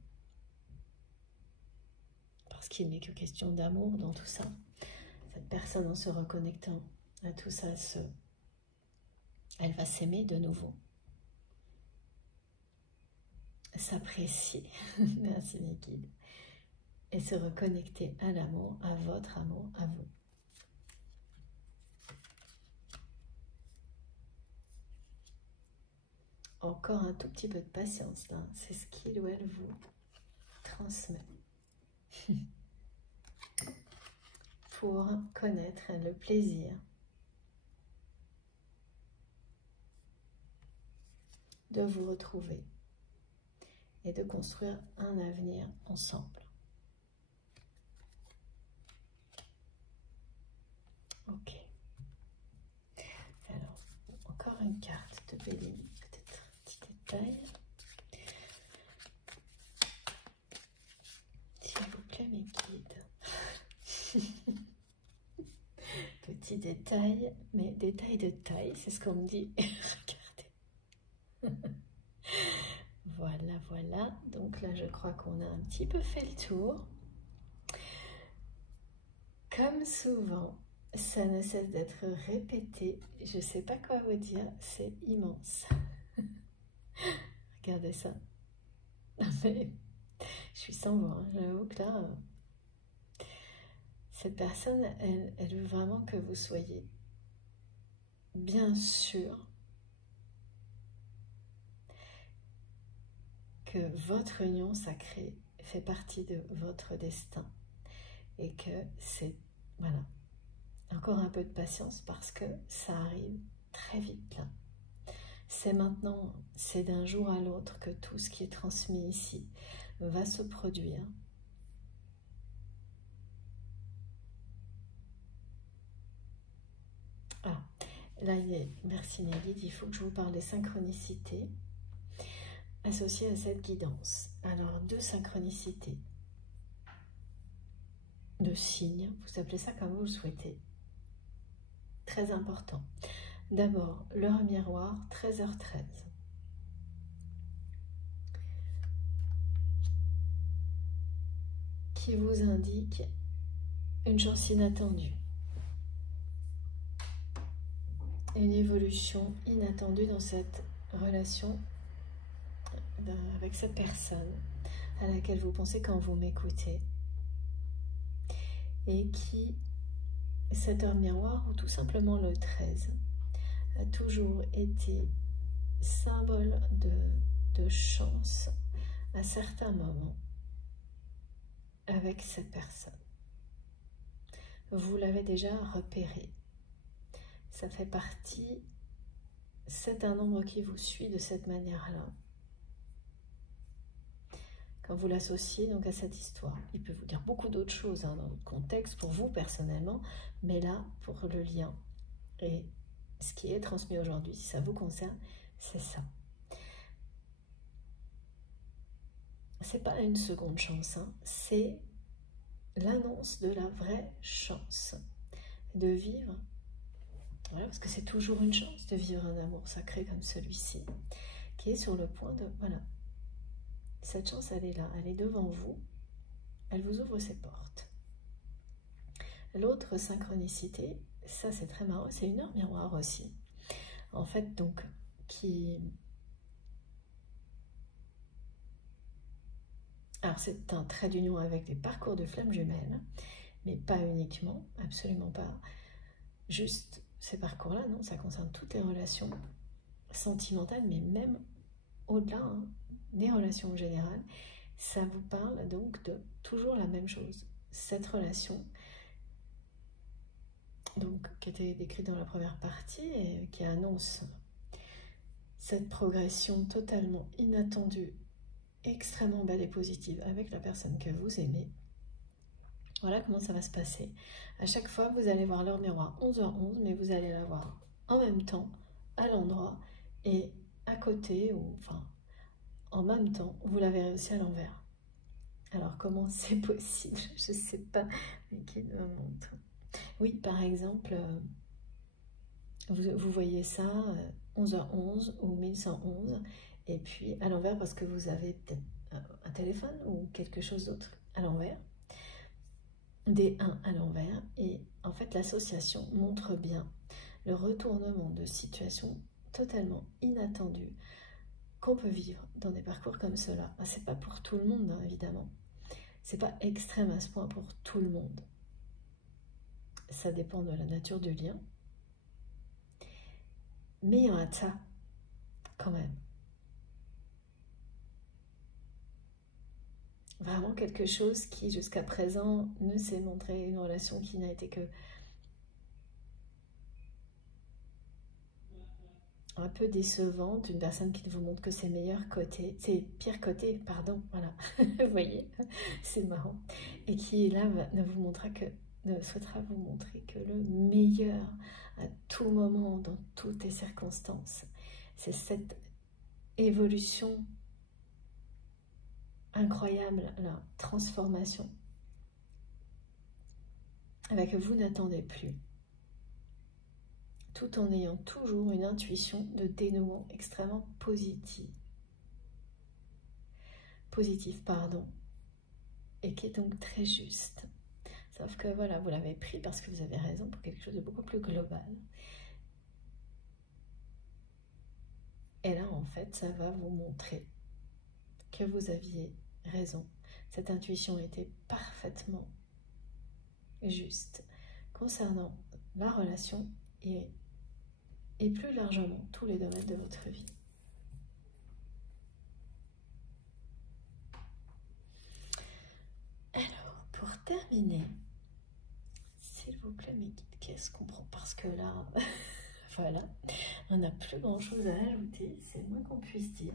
Parce qu'il n'est que question d'amour dans tout ça. Cette personne, en se reconnectant à tout ça, elle va s'aimer de nouveau. S'apprécier, merci mes guides, et se reconnecter à l'amour, à votre amour, à vous. encore un tout petit peu de patience là, c'est ce qu'il ou elle vous transmet. Pour connaître le plaisir de vous retrouver et de construire un avenir ensemble. Ok. Alors, encore une carte de Béline, peut-être un petit détail. S'il vous plaît, mes guides. Petit détail, mais détail de taille, c'est ce qu'on me dit. Regardez. Voilà, voilà. Donc là, je crois qu'on a un petit peu fait le tour. Comme souvent, ça ne cesse d'être répété. Je ne sais pas quoi vous dire, c'est immense. Regardez ça. Mais je suis sans voix, hein. J'avoue que là, cette personne, elle veut vraiment que vous soyez bien sûr que votre union sacrée fait partie de votre destin et que c'est, voilà, encore un peu de patience parce que ça arrive très vite là. C'est maintenant, c'est d'un jour à l'autre que tout ce qui est transmis ici va se produire. Ah, là il est, merci Nelly, il faut que je vous parle des synchronicités associées à cette guidance. Alors, deux synchronicités, de signes, vous appelez ça comme vous le souhaitez. Très important. D'abord, l'heure miroir, 13h13. Qui vous indique une chance inattendue. Une évolution inattendue dans cette relation avec cette personne à laquelle vous pensez quand vous m'écoutez. Et qui, cette heure miroir, ou tout simplement le 13, a toujours été symbole de chance à certains moments avec cette personne. Vous l'avez déjà repéré. Ça fait partie, c'est un nombre qui vous suit de cette manière-là. Quand vous l'associez donc à cette histoire, il peut vous dire beaucoup d'autres choses hein, dans votre contexte, pour vous personnellement, mais là, pour le lien et ce qui est transmis aujourd'hui, si ça vous concerne, c'est ça. C'est pas une seconde chance, hein, c'est l'annonce de la vraie chance de vivre. Voilà, parce que c'est toujours une chance de vivre un amour sacré comme celui-ci, qui est sur le point de... Voilà. Cette chance, elle est là, elle est devant vous, elle vous ouvre ses portes. L'autre synchronicité, ça c'est très marrant, c'est une heure miroir aussi. En fait, donc, qui... Alors, c'est un trait d'union avec des parcours de flammes jumelles, mais pas uniquement, absolument pas. Juste ces parcours-là, non, ça concerne toutes les relations sentimentales, mais même au-delà hein, des relations générales. Ça vous parle donc de toujours la même chose. Cette relation, donc, qui était décrite dans la première partie et qui annonce cette progression totalement inattendue, extrêmement belle et positive avec la personne que vous aimez. Voilà comment ça va se passer. À chaque fois, vous allez voir l'heure miroir 11h11, mais vous allez la voir en même temps, à l'endroit, et à côté, ou enfin, en même temps, vous la verrez aussi à l'envers. Alors, comment c'est possible? Je ne sais pas, mais qui me montre. Oui, par exemple, vous voyez ça, 11h11 ou 1111, et puis à l'envers parce que vous avez peut-être un téléphone ou quelque chose d'autre à l'envers, des 1 à l'envers, et en fait l'association montre bien le retournement de situation totalement inattendu qu'on peut vivre dans des parcours comme cela. C'est pas pour tout le monde, hein, évidemment. C'est pas extrême à ce point pour tout le monde. Ça dépend de la nature du lien. Mais il y en a de ça, quand même. vraiment quelque chose qui jusqu'à présent ne s'est montré, une relation qui n'a été que un peu décevante, une personne qui ne vous montre que ses meilleurs côtés, ses pires côtés, pardon, voilà, vous voyez, c'est marrant, et qui là ne souhaitera vous montrer que le meilleur à tout moment, dans toutes les circonstances. C'est cette évolution incroyable, la transformation, que vous n'attendez plus, tout en ayant toujours une intuition de dénouement extrêmement positive, et qui est donc très juste. Sauf que voilà, vous l'avez pris parce que vous avez raison pour quelque chose de beaucoup plus global. Et là, en fait, ça va vous montrer que vous aviez raison. Cette intuition était parfaitement juste concernant la relation et plus largement tous les domaines de votre vie. Alors, pour terminer, s'il vous plaît, mes guides, qu'est-ce qu'on prend? Parce que là, voilà, on n'a plus grand-chose à ajouter, c'est le moins qu'on puisse dire.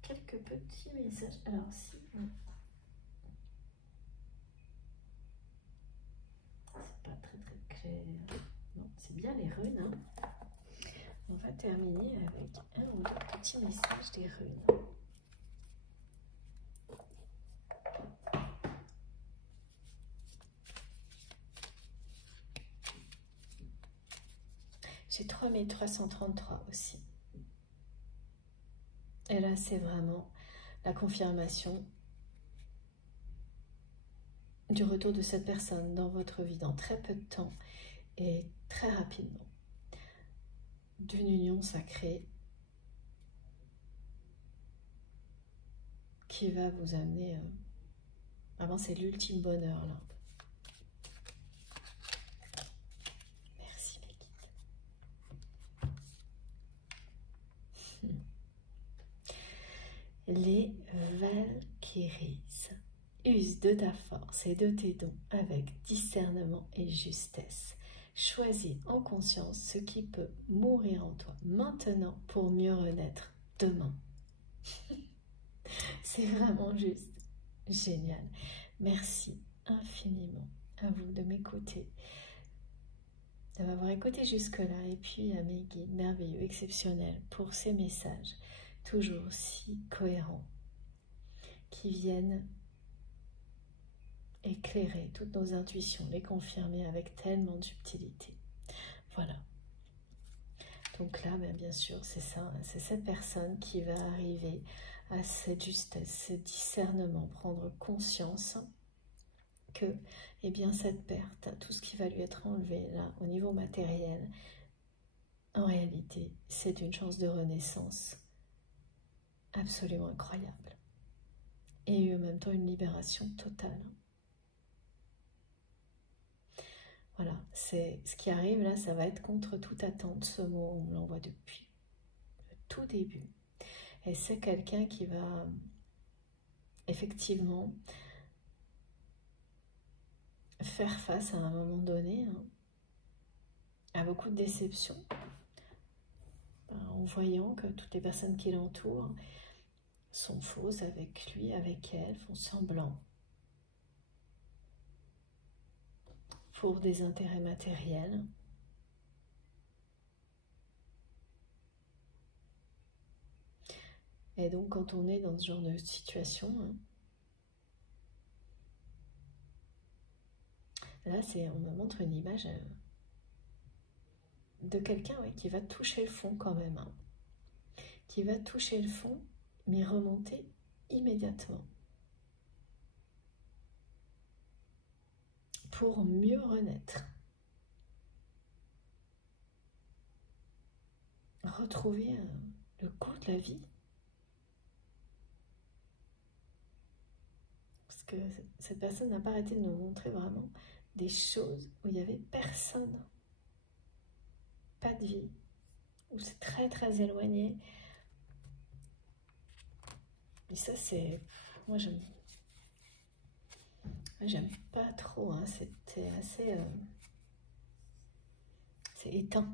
Quelques petits messages. Alors, si... c'est pas très clair. Non, c'est bien les runes. Hein. On va terminer avec un ou deux petits messages des runes. J'ai 3333 aussi. Et là, c'est vraiment la confirmation du retour de cette personne dans votre vie dans très peu de temps et très rapidement. D'une union sacrée qui va vous amener... vraiment, c'est l'ultime bonheur, là. Merci, mes guides. Les Valkyries. Use de ta force et de tes dons avec discernement et justesse. Choisis en conscience ce qui peut mourir en toi maintenant pour mieux renaître demain. C'est vraiment juste génial. Merci infiniment à vous de m'écouter, de m'avoir écouté jusque-là, et puis à mes guides merveilleux, exceptionnels pour ces messages toujours si cohérents qui viennent éclairer toutes nos intuitions, les confirmer avec tellement de subtilité. Voilà. Donc là, bien sûr, c'est ça, c'est cette personne qui va arriver à cette justesse, ce discernement, prendre conscience que, eh bien, cette perte, tout ce qui va lui être enlevé là, au niveau matériel, en réalité, c'est une chance de renaissance absolument incroyable. Et en même temps, une libération totale. Voilà, c'est ce qui arrive là, ça va être contre toute attente. Ce mot, on me l'envoie depuis le tout début. Et c'est quelqu'un qui va effectivement faire face à un moment donné à beaucoup de déceptions, en voyant que toutes les personnes qui l'entourent sont fausses avec lui, avec elle, font semblant pour des intérêts matériels. Et donc quand on est dans ce genre de situation, là on me montre une image de quelqu'un qui va toucher le fond quand même, qui va toucher le fond mais remonter immédiatement pour mieux renaître, retrouver le goût de la vie. Parce que cette personne n'a pas arrêté de nous montrer vraiment des choses où il n'y avait personne, pas de vie, où c'est très éloigné, Et ça, c'est... Moi, j'aime pas trop, hein. C'était assez... c'est éteint.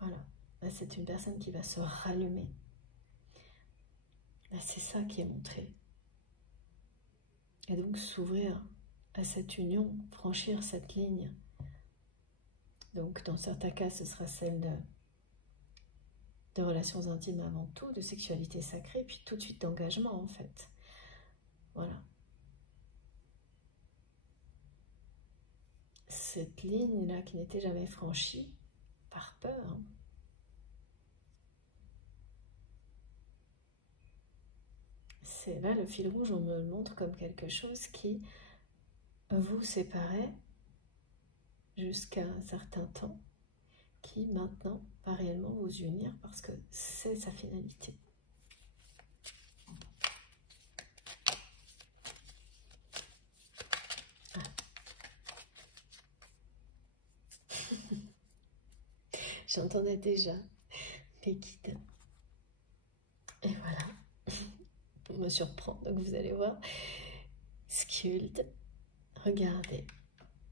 Voilà. Là, c'est une personne qui va se rallumer. Là, c'est ça qui est montré. Et donc, s'ouvrir à cette union, franchir cette ligne. Donc, dans certains cas, ce sera celle de relations intimes avant tout, de sexualité sacrée, puis tout de suite d'engagement, en fait. Voilà. Cette ligne-là qui n'était jamais franchie, par peur, hein. C'est là, le fil rouge, on me le montre comme quelque chose qui vous séparait jusqu'à un certain temps, qui maintenant va réellement vous unir parce que c'est sa finalité. Ah. J'entendais déjà les guides. Et voilà, pour me surprendre, donc vous allez voir, sculpte, regardez,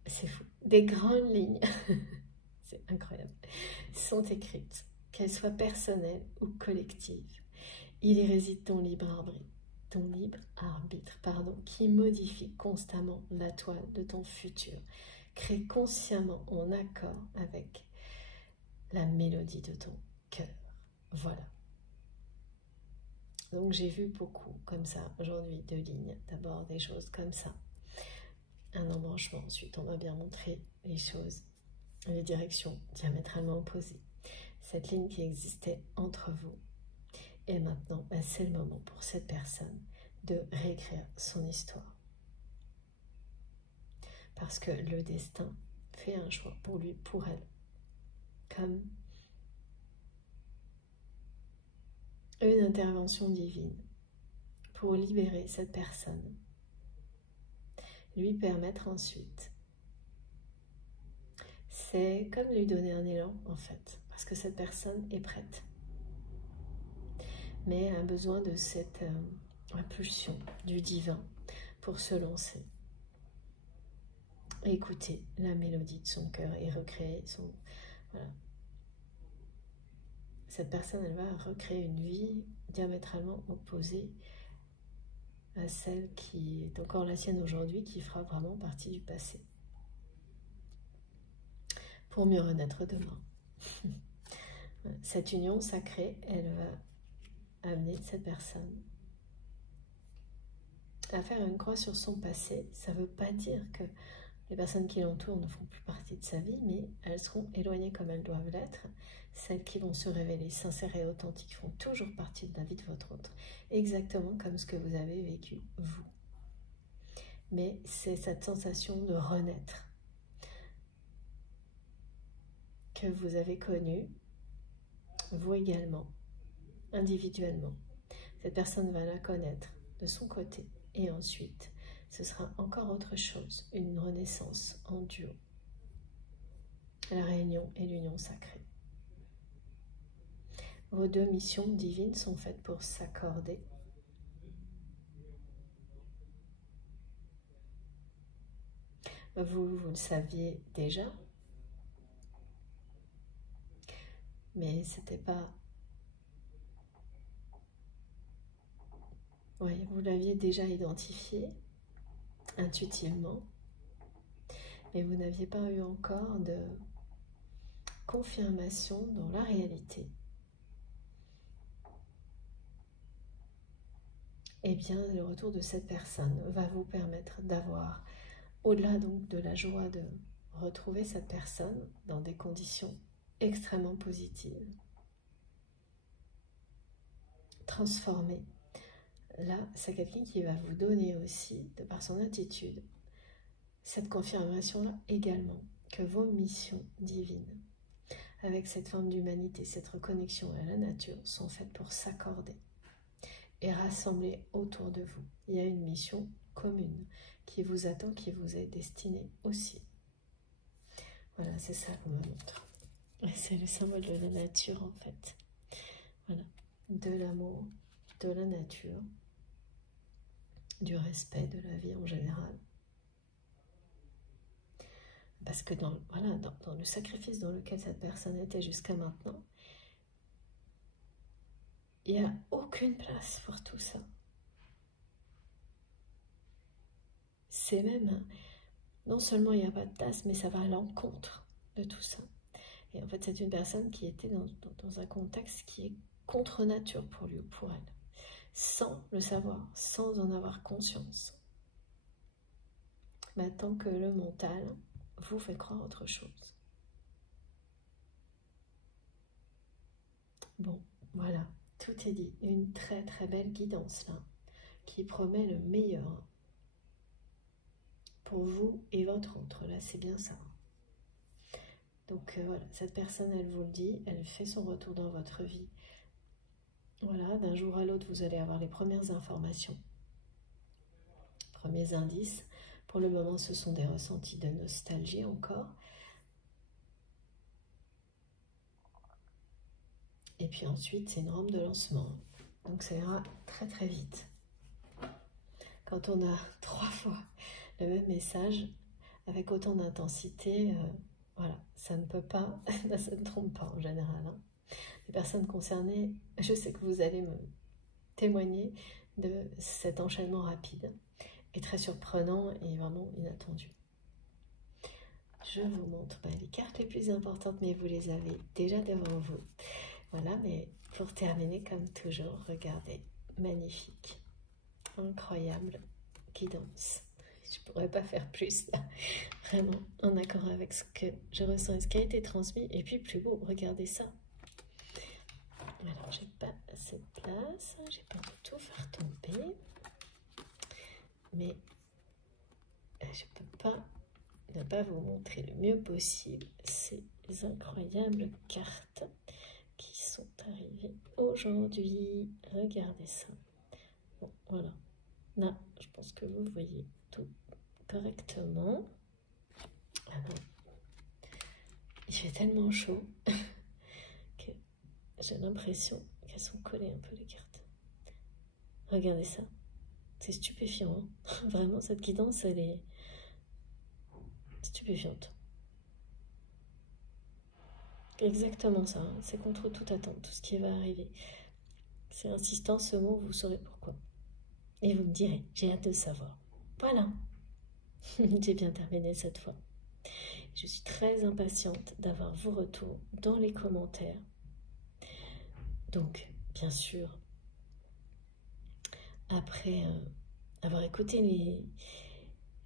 c'est fou, des grandes lignes, c'est incroyable, sont écrites, qu'elles soient personnelles ou collectives. Il y réside ton libre arbitre, qui modifie constamment la toile de ton futur, crée consciemment en accord avec la mélodie de ton cœur. Voilà. Donc j'ai vu beaucoup comme ça aujourd'hui de lignes, d'abord des choses comme ça, un embranchement, ensuite on m'a bien montré les choses, les directions diamétralement opposées, cette ligne qui existait entre vous. Et maintenant, c'est le moment pour cette personne de réécrire son histoire. Parce que le destin fait un choix pour lui, pour elle. Comme une intervention divine pour libérer cette personne. Lui permettre ensuite. C'est comme lui donner un élan, en fait. Parce que cette personne est prête. Mais a besoin de cette impulsion du divin pour se lancer. Écouter la mélodie de son cœur et recréer son... Voilà. Cette personne, elle va recréer une vie diamétralement opposée à celle qui est encore la sienne aujourd'hui, qui fera vraiment partie du passé. Pour mieux renaître demain. Cette union sacrée, elle va amener cette personne à faire une croix sur son passé. Ça ne veut pas dire que les personnes qui l'entourent ne font plus partie de sa vie, mais elles seront éloignées comme elles doivent l'être. Celles qui vont se révéler sincères et authentiques font toujours partie de la vie de votre autre, exactement comme ce que vous avez vécu, vous. Mais c'est cette sensation de renaître que vous avez connue, vous également, individuellement. Cette personne va la connaître de son côté, et ensuite, ce sera encore autre chose, une renaissance en duo. La réunion et l'union sacrée. Vos deux missions divines sont faites pour s'accorder. Vous le saviez déjà, mais c'était pas... Oui, vous l'aviez déjà identifié intuitivement, mais vous n'aviez pas eu encore de confirmation dans la réalité. Eh bien, le retour de cette personne va vous permettre d'avoir, au-delà donc de la joie de retrouver cette personne dans des conditions extrêmement positives, transformées. Là, c'est quelqu'un qui va vous donner aussi, de par son attitude, cette confirmation-là également, que vos missions divines, avec cette forme d'humanité, cette reconnexion à la nature, sont faites pour s'accorder et rassembler autour de vous. Il y a une mission commune qui vous attend, qui vous est destinée aussi. Voilà, c'est ça qu'on me montre. C'est le symbole de la nature en fait. Voilà, de l'amour, de la nature. du respect de la vie en général. Parce que voilà, dans le sacrifice dans lequel cette personne était jusqu'à maintenant, il n'y a aucune place pour tout ça. C'est même, non seulement il n'y a pas de place, mais ça va à l'encontre de tout ça. Et en fait, c'est une personne qui était dans un contexte qui est contre nature pour lui ou pour elle, sans le savoir, sans en avoir conscience. Mais tant que le mental vous fait croire autre chose. Bon, voilà, tout est dit. Une très très belle guidance là, qui promet le meilleur pour vous et votre autre. Là, c'est bien ça. Donc voilà, cette personne, elle vous le dit, elle fait son retour dans votre vie. Voilà, d'un jour à l'autre, vous allez avoir les premières informations, premiers indices. Pour le moment, ce sont des ressentis de nostalgie encore. Et puis ensuite, c'est une rampe de lancement. Donc ça ira très très vite. Quand on a 3 fois le même message, avec autant d'intensité, voilà, ça ne peut pas, ça ne trompe pas en général. Hein. Les personnes concernées, je sais que vous allez me témoigner de cet enchaînement rapide et très surprenant et vraiment inattendu. Je vous montre les cartes les plus importantes, mais vous les avez déjà devant vous. Voilà, mais pour terminer, comme toujours, regardez, magnifique, incroyable guidance. Je ne pourrais pas faire plus là, vraiment en accord avec ce que je ressens et ce qui a été transmis. Et puis plus beau, regardez ça. Alors, j'ai pas assez de place, j'ai peur de tout faire tomber, mais je peux pas ne pas vous montrer le mieux possible ces incroyables cartes qui sont arrivées aujourd'hui. Regardez ça. Bon, voilà. Là, je pense que vous voyez tout correctement. Alors, il fait tellement chaud que j'ai l'impression qu'elles sont collées un peu les cartes. Regardez ça. C'est stupéfiant. Hein. Vraiment, cette guidance, elle est stupéfiante. Exactement ça. Hein. C'est contre toute attente, tout ce qui va arriver. C'est insistant ce mot, vous saurez pourquoi. Et vous me direz, j'ai hâte de savoir. Voilà. J'ai bien terminé cette fois. Je suis très impatiente d'avoir vos retours dans les commentaires. Donc, bien sûr, après avoir écouté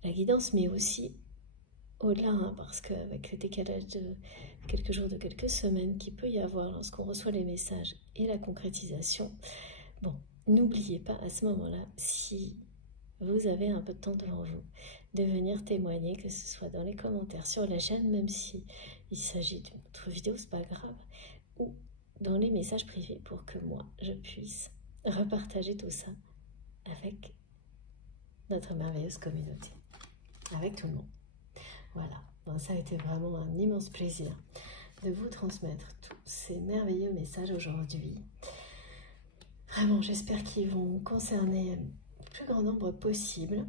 la guidance, mais aussi au-delà, hein, parce qu'avec le décalage de quelques jours, de quelques semaines qu'il peut y avoir lorsqu'on reçoit les messages et la concrétisation, bon, n'oubliez pas à ce moment-là, si vous avez un peu de temps devant vous, de venir témoigner, que ce soit dans les commentaires sur la chaîne, même si il s'agit d'une autre vidéo, c'est pas grave, ou dans les messages privés pour que moi, je puisse repartager tout ça avec notre merveilleuse communauté, avec tout le monde. Voilà, bon, ça a été vraiment un immense plaisir de vous transmettre tous ces merveilleux messages aujourd'hui. Vraiment, j'espère qu'ils vont concerner le plus grand nombre possible.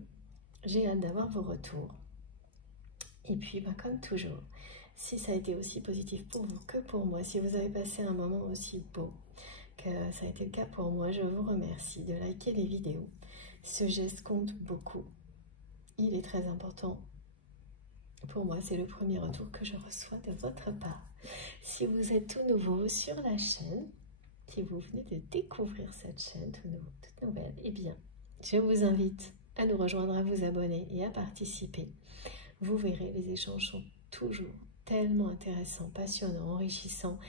J'ai hâte d'avoir vos retours. Et puis, comme toujours, si ça a été aussi positif pour vous que pour moi, si vous avez passé un moment aussi beau que ça a été le cas pour moi, je vous remercie de liker les vidéos. Ce geste compte beaucoup. Il est très important. Pour moi, c'est le premier retour que je reçois de votre part. Si vous êtes tout nouveau sur la chaîne, si vous venez de découvrir cette chaîne toute nouvelle, eh bien, je vous invite à nous rejoindre, à vous abonner et à participer. Vous verrez, les échanges sont toujours tellement intéressants, passionnants, enrichissants.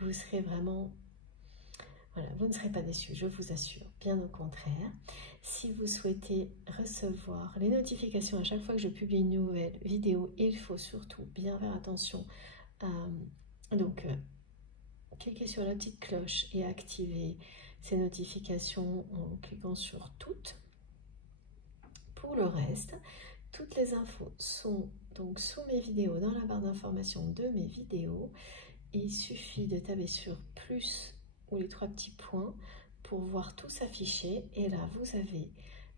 Vous serez vraiment... Voilà, vous ne serez pas déçus, je vous assure, bien au contraire. Si vous souhaitez recevoir les notifications à chaque fois que je publie une nouvelle vidéo, il faut surtout bien faire attention à cliquer sur la petite cloche et activer ces notifications en cliquant sur toutes. Pour le reste, toutes les infos sont donc sous mes vidéos, dans la barre d'information de mes vidéos. Il suffit de taper sur plus ou les 3 petits points pour voir tout s'afficher. Et là, vous avez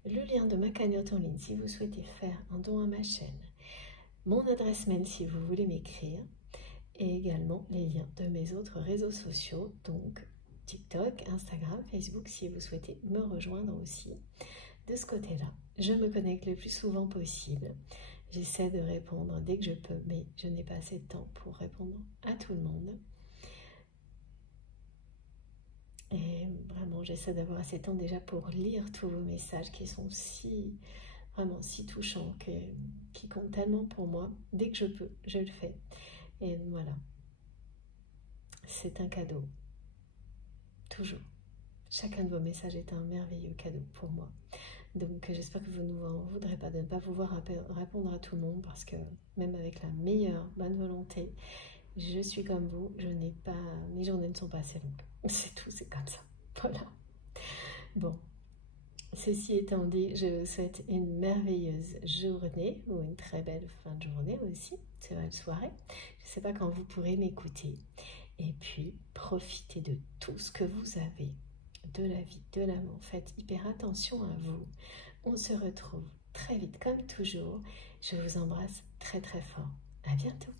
le lien de ma cagnotte en ligne si vous souhaitez faire un don à ma chaîne, mon adresse mail si vous voulez m'écrire, et également les liens de mes autres réseaux sociaux, donc TikTok, Instagram, Facebook, si vous souhaitez me rejoindre aussi de ce côté-là. Je me connecte le plus souvent possible. J'essaie de répondre dès que je peux, mais je n'ai pas assez de temps pour répondre à tout le monde. Et vraiment, j'essaie d'avoir assez de temps déjà pour lire tous vos messages qui sont vraiment si touchants, qui comptent tellement pour moi. Dès que je peux, je le fais. Et voilà, c'est un cadeau. Toujours. Chacun de vos messages est un merveilleux cadeau pour moi. Donc j'espère que vous ne m'en voudrez pas de ne pas vous voir répondre à tout le monde, parce que même avec la meilleure bonne volonté, je suis comme vous, mes journées ne sont pas assez longues. C'est tout, c'est comme ça. Voilà. Bon, ceci étant dit, je vous souhaite une merveilleuse journée, ou une très belle fin de journée aussi, très belle soirée. Je ne sais pas quand vous pourrez m'écouter. Et puis, profitez de tout ce que vous avez, de la vie, de l'amour. Faites hyper attention à vous. On se retrouve très vite, comme toujours. Je vous embrasse très très fort. À bientôt.